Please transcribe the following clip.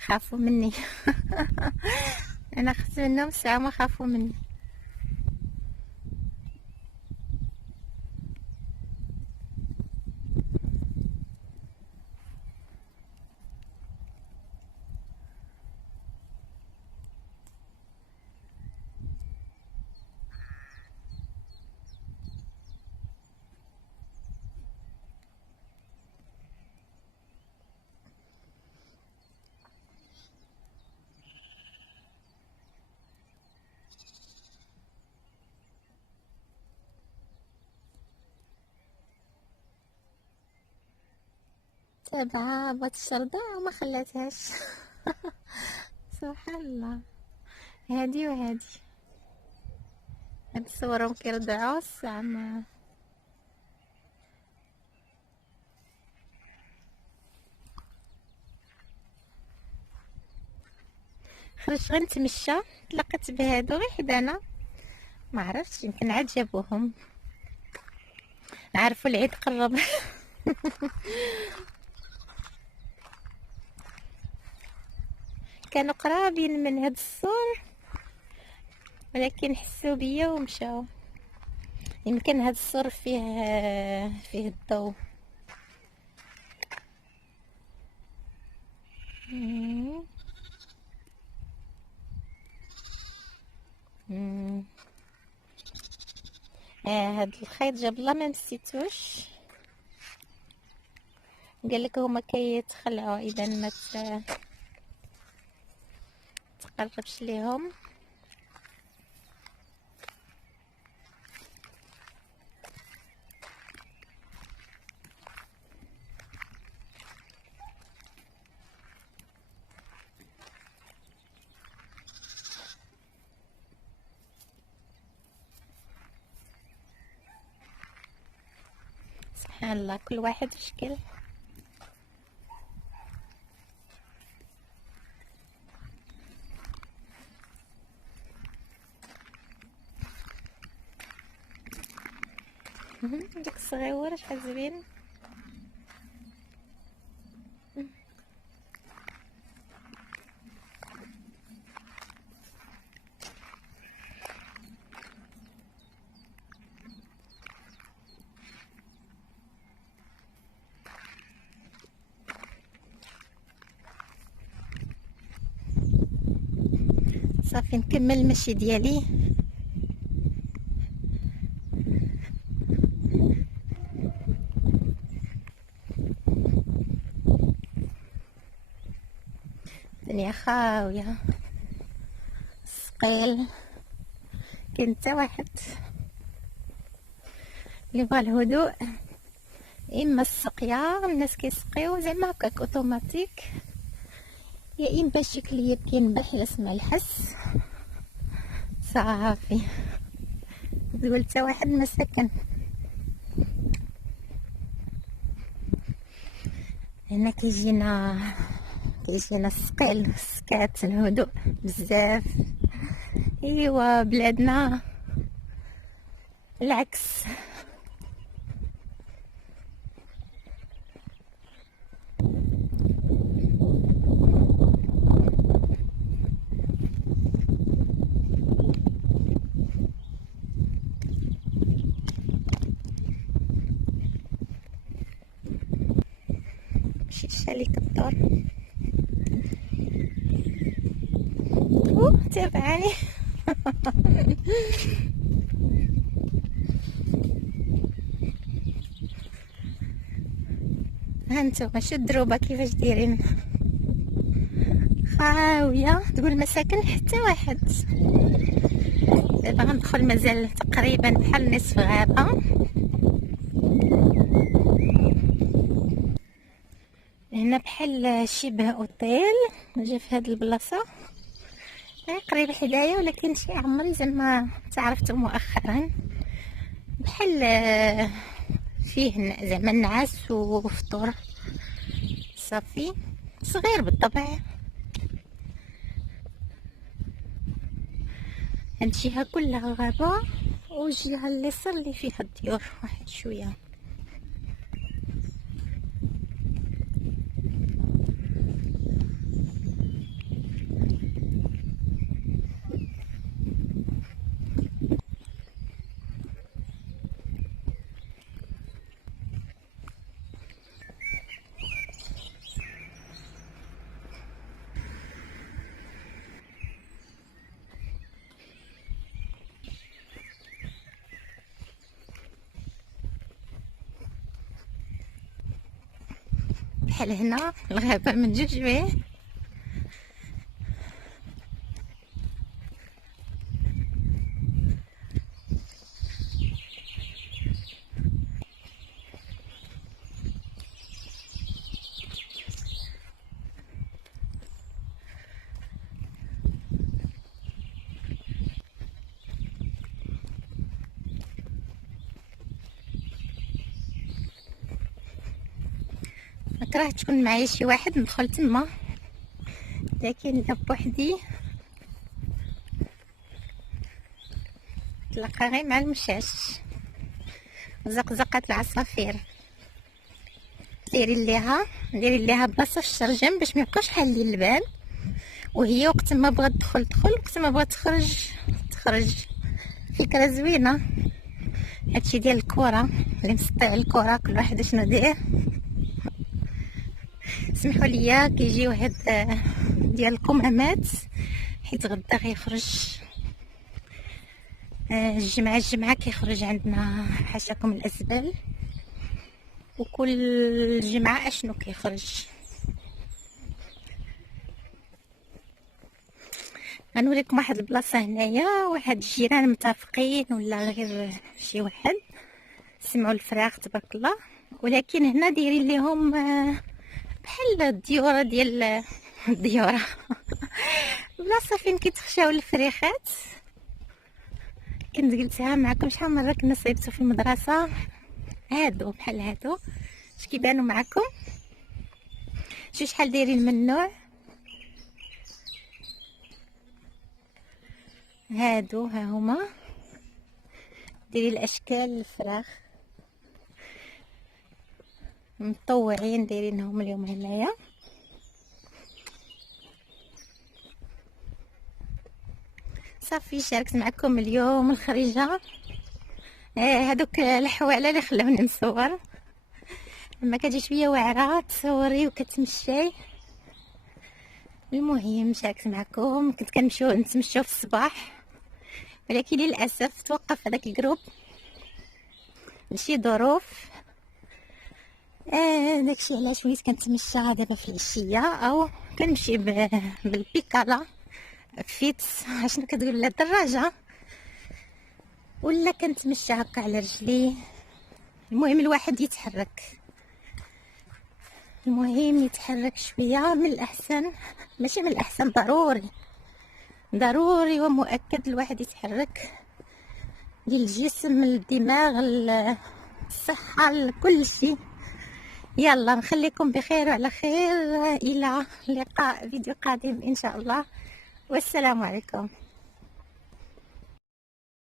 خافوا مني. انا خفت منهم ساعة ما خافوا مني. تابعة بغات الشرطة وما خلاتهاش. سبحان الله. هادي وهادي. هاد صورهم كيرضعوا الساعة ما خرجت غير نتمشى، تلاقيت بهادو غير حدانا، ما عرفتش يمكن عاد جابوهم، عارفوا العيد قرب. كانوا قرابين من هاد السور ولكن حسوا بيا ومشاو. يمكن هاد السور فيه الضوء. مم. مم. هاد الخيط جاب الله ما مسيتوش، قالك هما كيتخلعوا اذا ما تقربش ليهم. سبحان الله، كل واحد شكل. ديك الصغيور شحال زوين. صافي نكمل المشي ديالي. الدنيا خاوية، ثقيل، كاين حتى واحد اللي بغى الهدوء. اما السقيا الناس كيسقيو زعما هكاك اوتوماتيك، يا اما شي كليب كينبح على سمع الحس. صافي زول حتى واحد ما سكن. هنا كيجينا الثقيل، السكات، الهدوء بزاف. ايوا بلادنا العكس. شي اللي كدور تابعاني. هانتوما شو الدروبه كيفاش دايرين، خاويه تقول ما ساكن حتى واحد. دابا غندخل، مازال تقريبا بحال نصف غابه. هنا بحال شبه اوتيل جا في هاد البلاصه قريب حدايا، ولكن شي عمري زعما تعرفت مؤخرا. بحال فيه زعما النعاس وفطور. صافي صغير بالطبع. هاد الجهه كلها غابه، والجهه اليسار اللي فيها الديور واحد شويه. بحال هنا الغابة من جوج جويه. نكره تكون معايا شي واحد ندخل تما، لكن الا بوحدي تلقى غير مع المشاش وزقزقة العصافير. ديري ليها بلاصه في الشرجم باش ما يبقاوش حالين الباب، وهي وقت ما بغات تدخل تدخل، وقت ما بغات تخرج. فكره زوينه. هادشي ديال الكره اللي مسطع الكره كل واحد شنو داير. سمحوا لي كيجي واحد ديال القمامات حيت غدا غيخرج الجمعة كيخرج عندنا حاشاكم الأزبال، وكل جمعة اشنو كيخرج. غنوريكم واحد البلاصة هنايا، واحد الجيران متفقين ولا غير شي واحد سمعوا الفراغ تبارك الله، ولكن هنا دايرين ليهم بحال الديورة ديال الديورة بلاصة فين كيتخشاو الفريخات. كنت قلتها معكم شحال مره كنا صيبتو في المدرسه. هادو بحال هادو اش كيبانوا معكم، شوف شحال دايرين من نوع. هادو ها هما دايرين الاشكال الفراخ مطوعين دايرينهم اليوم هنايا. صافي شاركت معكم اليوم الخريجه. هادوك الحواله اللي خلاوني نصور، لما كتجي شويه واعره تصوري وكتمشي. المهم شاركت معكم، كنت كنمشيو نتمشاو في الصباح، ولكن للاسف توقف هذاك الجروب لشي ظروف. داكشي علاش وليت كنتمشى دابا في العشيه، او كنمشي بالبيكالا فيتس اشنو كتقول لها الدراجه، ولا كنتمشى هكا على رجلي. المهم الواحد يتحرك، المهم يتحرك شويه. من الاحسن ماشي من الاحسن، ضروري ومؤكد الواحد يتحرك للجسم للدماغ الصحه لكل شيء. يلا نخليكم بخير وعلى خير، الى لقاء فيديو قادم ان شاء الله، والسلام عليكم.